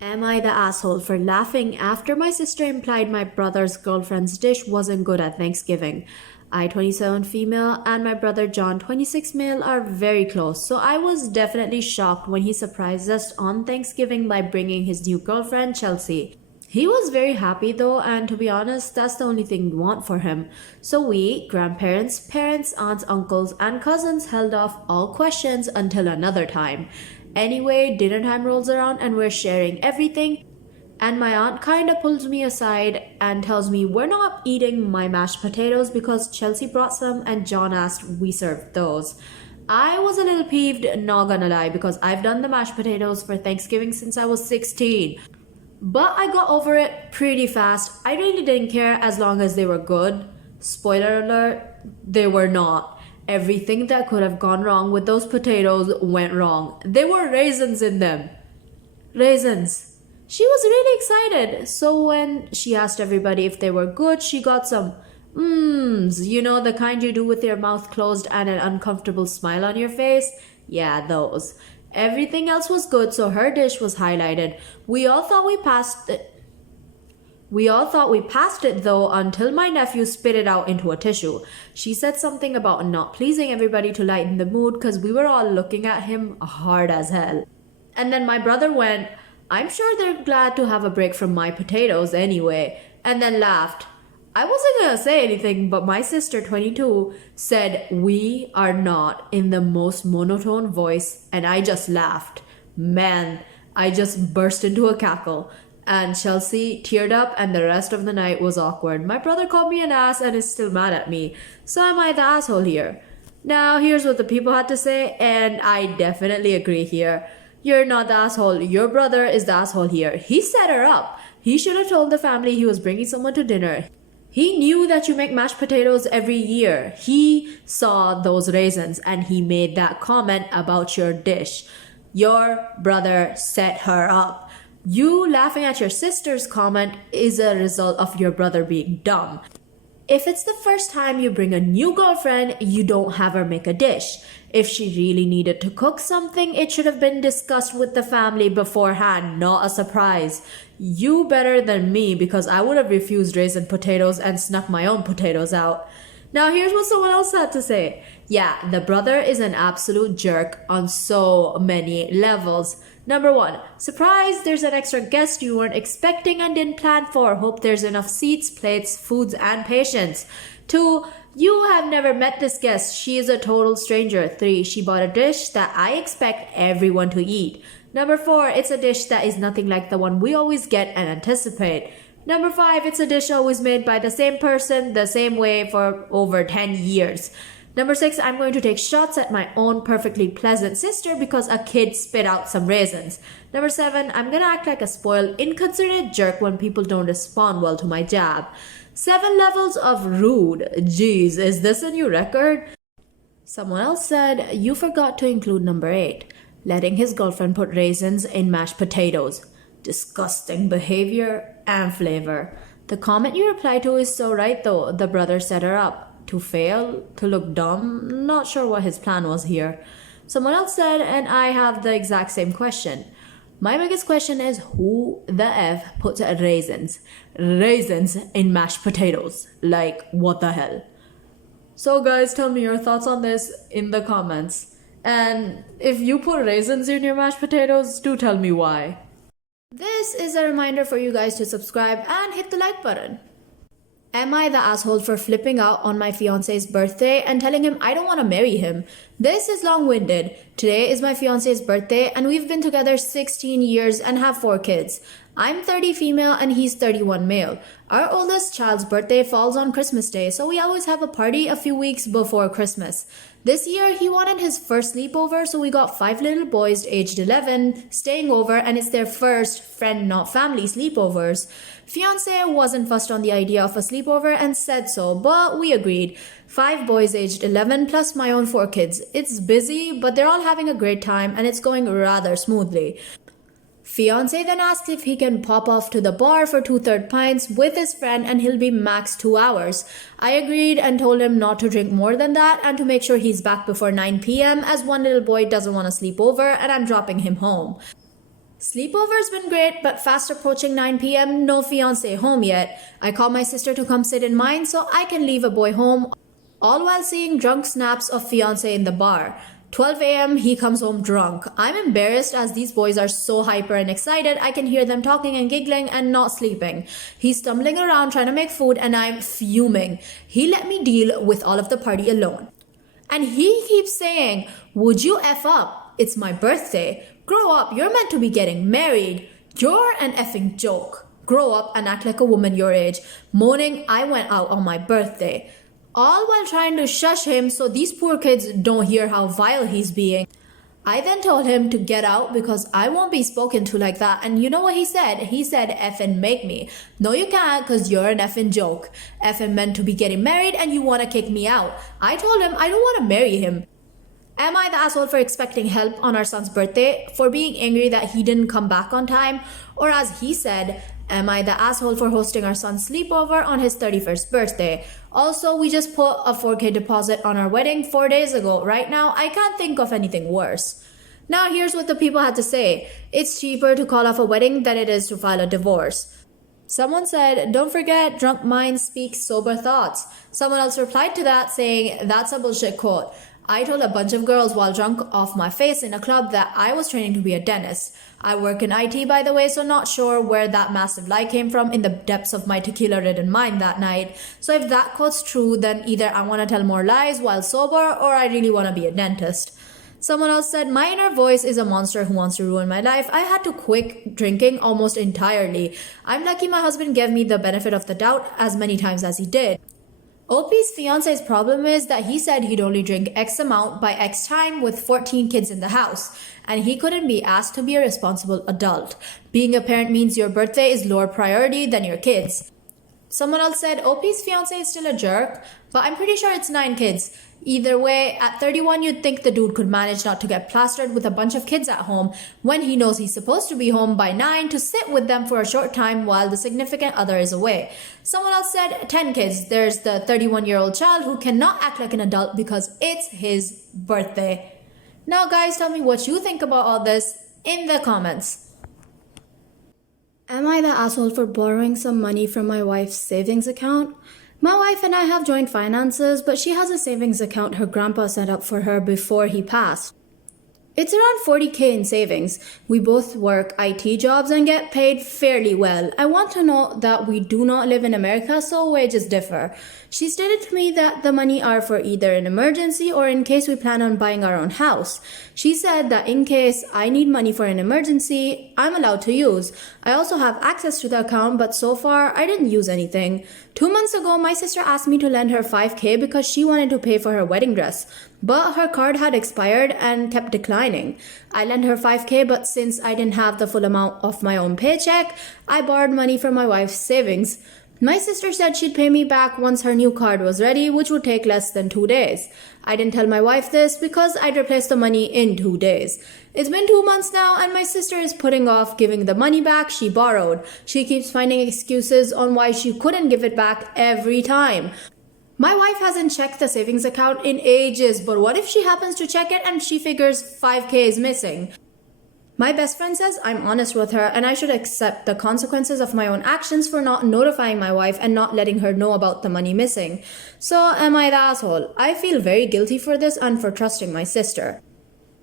Am I the asshole for laughing after my sister implied my brother's girlfriend's dish wasn't good at Thanksgiving? I, 27 female, and my brother John, 26 male, are very close, so I was definitely shocked when he surprised us on Thanksgiving by bringing his new girlfriend, Chelsea. He was very happy though, and to be honest, that's the only thing we want for him. So we, grandparents, parents, aunts, uncles, and cousins held off all questions until another time. Anyway, dinner time rolls around and we're sharing everything. And my aunt kinda pulls me aside and tells me we're not eating my mashed potatoes because Chelsea brought some and John asked we served those. I was a little peeved, not gonna lie, because I've done the mashed potatoes for Thanksgiving since I was 16. But I got over it pretty fast. I really didn't care as long as they were good. Spoiler alert, they were not. Everything that could have gone wrong with those potatoes went wrong. There were raisins in them. Raisins. She was really excited. So when she asked everybody if they were good, she got some mms, you know, the kind you do with your mouth closed and an uncomfortable smile on your face? Yeah, those. Everything else was good, so her dish was highlighted. We all thought we passed it. Though until my nephew spit it out into a tissue. She said something about not pleasing everybody to lighten the mood because we were all looking at him hard as hell. And then my brother went, I'm sure they're glad to have a break from my potatoes anyway, and then laughed. I wasn't gonna say anything, but my sister, 22, said we are not in the most monotone voice, and I just laughed. Man, I just burst into a cackle. And Chelsea teared up, and the rest of the night was awkward. My brother called me an ass and is still mad at me. So am I the asshole here? Now, here's what the people had to say, and I definitely agree here. You're not the asshole. Your brother is the asshole here. He set her up. He should have told the family he was bringing someone to dinner. He knew that you make mashed potatoes every year. He saw those raisins and he made that comment about your dish. Your brother set her up. You laughing at your sister's comment is a result of your brother being dumb. If it's the first time you bring a new girlfriend, you don't have her make a dish. If she really needed to cook something, it should have been discussed with the family beforehand, not a surprise. You better than me because I would have refused raisin potatoes and snuck my own potatoes out. Now here's what someone else had to say. Yeah, the brother is an absolute jerk on so many levels. Number 1, surprise, there's an extra guest you weren't expecting and didn't plan for. Hope there's enough seats, plates, foods, and patience. 2, you have never met this guest. She is a total stranger. 3, she bought a dish that I expect everyone to eat. Number 4, it's a dish that is nothing like the one we always get and anticipate. Number 5, it's a dish always made by the same person, the same way for over 10 years. Number 6, I'm going to take shots at my own perfectly pleasant sister because a kid spit out some raisins. Number 7, I'm gonna act like a spoiled, inconsiderate jerk when people don't respond well to my jab. 7 levels of rude. Jeez, is this a new record? Someone else said, you forgot to include number 8, letting his girlfriend put raisins in mashed potatoes. Disgusting behavior and flavor. The comment you reply to is so right though. The brother set her up. To fail? To look dumb? Not sure what his plan was here. Someone else said, and I have the exact same question. My biggest question is, who the F puts raisins? Raisins in mashed potatoes. Like, what the hell? So guys, tell me your thoughts on this in the comments. And if you put raisins in your mashed potatoes, do tell me why. This is a reminder for you guys to subscribe and hit the like button. Am I the asshole for flipping out on my fiance's birthday and telling him I don't want to marry him? This is long-winded. Today is my fiance's birthday and we've been together 16 years and have 4 kids. I'm 30 female and he's 31 male. Our oldest child's birthday falls on Christmas Day, so we always have a party a few weeks before Christmas. This year, he wanted his first sleepover, so we got 5 little boys aged 11 staying over, and it's their first friend, not family sleepovers. Fiancé wasn't fussed on the idea of a sleepover and said so, but we agreed. 5 boys aged 11 plus my own 4 kids. It's busy, but they're all having a great time and it's going rather smoothly. Fiancé then asked if he can pop off to the bar for 2/3 pints with his friend and he'll be max 2 hours. I agreed and told him not to drink more than that and to make sure he's back before 9 p.m. as one little boy doesn't want to sleep over and I'm dropping him home. Sleepover's been great, but fast approaching 9 p.m., no fiancé home yet. I call my sister to come sit in mine so I can leave a boy home, all while seeing drunk snaps of fiancé in the bar. 12 a.m., he comes home drunk. I'm embarrassed as these boys are so hyper and excited. I can hear them talking and giggling and not sleeping. He's stumbling around trying to make food and I'm fuming. He let me deal with all of the party alone. And he keeps saying, "Would you F up? It's my birthday. Grow up, you're meant to be getting married. You're an effing joke. Grow up and act like a woman your age." Moaning, I went out on my birthday. All while trying to shush him so these poor kids don't hear how vile he's being. I then told him to get out because I won't be spoken to like that. And you know what he said? He said, "Effing make me." No, you can't because you're an effing joke. Effing meant to be getting married and you want to kick me out. I told him I don't want to marry him. Am I the asshole for expecting help on our son's birthday? For being angry that he didn't come back on time? Or as he said, am I the asshole for hosting our son's sleepover on his 31st birthday? Also, we just put a 4K deposit on our wedding 4 days ago. Right now, I can't think of anything worse. Now here's what the people had to say. It's cheaper to call off a wedding than it is to file a divorce. Someone said, "Don't forget, drunk minds speak sober thoughts." Someone else replied to that saying, "That's a bullshit quote. I told a bunch of girls while drunk off my face in a club that I was training to be a dentist. I work in IT, by the way, so not sure where that massive lie came from in the depths of my tequila-ridden mind that night. So if that quote's true, then either I want to tell more lies while sober or I really want to be a dentist." Someone else said, "My inner voice is a monster who wants to ruin my life. I had to quit drinking almost entirely. I'm lucky my husband gave me the benefit of the doubt as many times as he did." OP's fiance's problem is that he said he'd only drink X amount by X time with 14 kids in the house, and he couldn't be asked to be a responsible adult. Being a parent means your birthday is lower priority than your kids. Someone else said OP's fiance is still a jerk, but I'm pretty sure it's 9 kids. Either way, at 31, you'd think the dude could manage not to get plastered with a bunch of kids at home when he knows he's supposed to be home by 9 to sit with them for a short time while the significant other is away. Someone else said 10 kids. There's the 31-year-old child who cannot act like an adult because it's his birthday. Now, guys, tell me what you think about all this in the comments. Am I the asshole for borrowing some money from my wife's savings account? My wife and I have joint finances, but she has a savings account her grandpa set up for her before he passed. It's around 40K in savings. We both work IT jobs and get paid fairly well. I want to note that we do not live in America, so wages differ. She stated to me that the money are for either an emergency or in case we plan on buying our own house. She said that in case I need money for an emergency, I'm allowed to use. I also have access to the account, but so far I didn't use anything. 2 months ago, my sister asked me to lend her 5K because she wanted to pay for her wedding dress. But her card had expired and kept declining. I lent her 5K, but since I didn't have the full amount of my own paycheck, I borrowed money from my wife's savings. My sister said she'd pay me back once her new card was ready, which would take less than 2 days. I didn't tell my wife this because I'd replace the money in 2 days. It's been 2 months now and my sister is putting off giving the money back she borrowed. She keeps finding excuses on why she couldn't give it back every time. My wife hasn't checked the savings account in ages, but what if she happens to check it and she figures 5K is missing? My best friend says I'm honest with her and I should accept the consequences of my own actions for not notifying my wife and not letting her know about the money missing. So am I the asshole? I feel very guilty for this and for trusting my sister.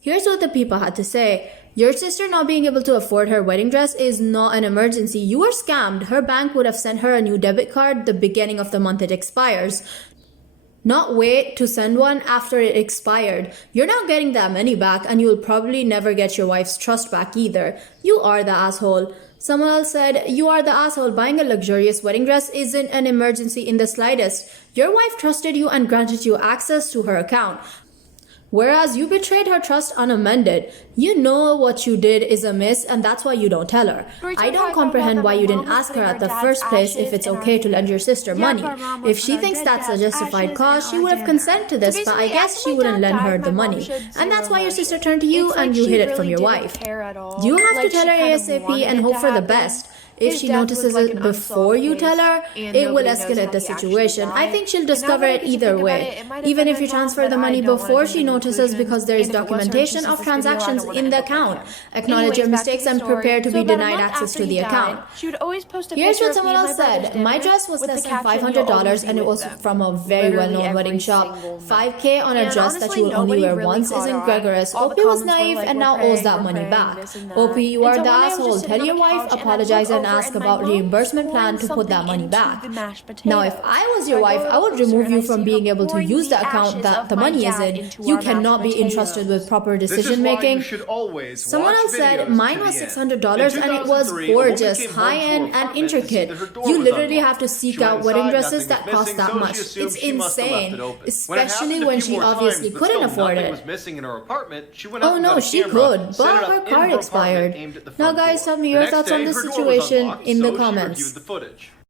Here's what the people had to say. Your sister not being able to afford her wedding dress is not an emergency. You are scammed. Her bank would have sent her a new debit card the beginning of the month it expires. Not wait to send one after it expired. You're not getting that money back and you'll probably never get your wife's trust back either. You are the asshole. Someone else said, you are the asshole. Buying a luxurious wedding dress isn't an emergency in the slightest. Your wife trusted you and granted you access to her account, whereas you betrayed her trust unamended. You know what you did is amiss and that's why you don't tell her. I don't comprehend why you didn't ask her at the first place if it's okay to lend your sister money. If she thinks that's a justified cause, she would have consented to this, but I guess she wouldn't lend her the money. And that's why your sister turned to you and you hid it from your wife. You have to tell her ASAP and hope for the best. if she notices it before you tell her, it will escalate the situation. I think she'll discover it either way. Even if you transfer the money before she notices, because there is documentation of transactions in the account. Acknowledge your mistakes and prepare to be denied access to the account. Here's what someone else said. My dress was less than $500 and it was from a very well-known wedding shop. $5K on a dress that you will only wear once isn't gregarious. OP was naive and now owes that money back. OP, you are the asshole. Tell your wife, apologize and ask about reimbursement plan to put that money back. Now, if I was your wife, I would remove you from being able to use the account that the money is in. You cannot be entrusted with proper decision making. Someone else said, mine was $600 and it was gorgeous, high-end and intricate. You literally have to seek out wedding dresses that cost that much. It's insane, especially when she obviously couldn't afford it. Oh no, she could, but her card expired. Now guys, tell me your thoughts on this situation in the comments.